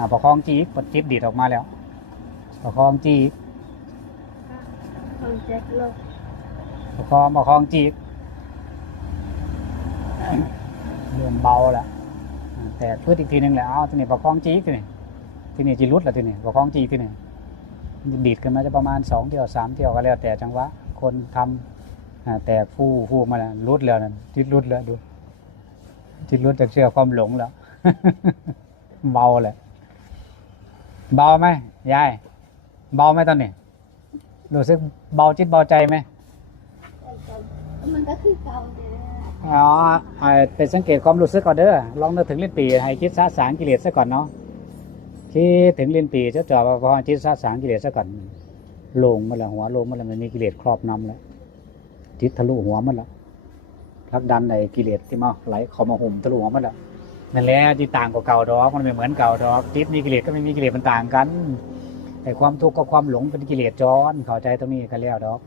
อ่าประคองจีกปดจิ๊บดีดออกมาแล้ว ประคองจีกของแจ็คโลกประคองประคองจีกเริ่มเบาแล้วอ่าแต่พืดอีกทีหนึงแหละเอาทีนี้ประคองจีกทีนี้ทีนี้จีรุดแล้วทีนี้ประคองจีกทีนี้มันจะดีดขึ้นมาจะประมาณสองเที่ยวสามเที่ยวก็แล้วแต่จังหวะคนทำอ่าแต่ผู้ผู้มาแล้วรุดแล้วนั่นจิตรุดแล้วดูจิตรุดจากเชื่อความหลงแล้วเบาเลย เบาไหมยาย เบาไหมตอนนี้รู้สึกเบาจิตเบาใจไหมมันก็คือเก่าเด้ออ๋อไอ้ไปสังเกตความรู้สึกก่อนเด้อลองนึกถึงลิ้นปีให้คิดสะสางกิเลสซะก่อนเนาะคิดถึงลิ้นปีเจ้าจ่อพอคิดสะสางกิเลสซะก่อนโลงมาแล้วหัวโลงมาแล้วมันมีกิเลสครอบนำแล้วจิตทะลุหัวมันแล้วพลักดันในกิเลสที่มาไหลเข้ามาหุ่มทะลุหัวมันแล้ว นั่นแหละที่ต่างกับเก่าดอกมันไม่เหมือนเก่าดอกจิตมีกิเลสก็ไม่มีกิเลสมันต่างกัน แต่ความทุกข์กับความหลงเป็นกิเลสจรเข้าใจตรงนี้กันแล้วดอก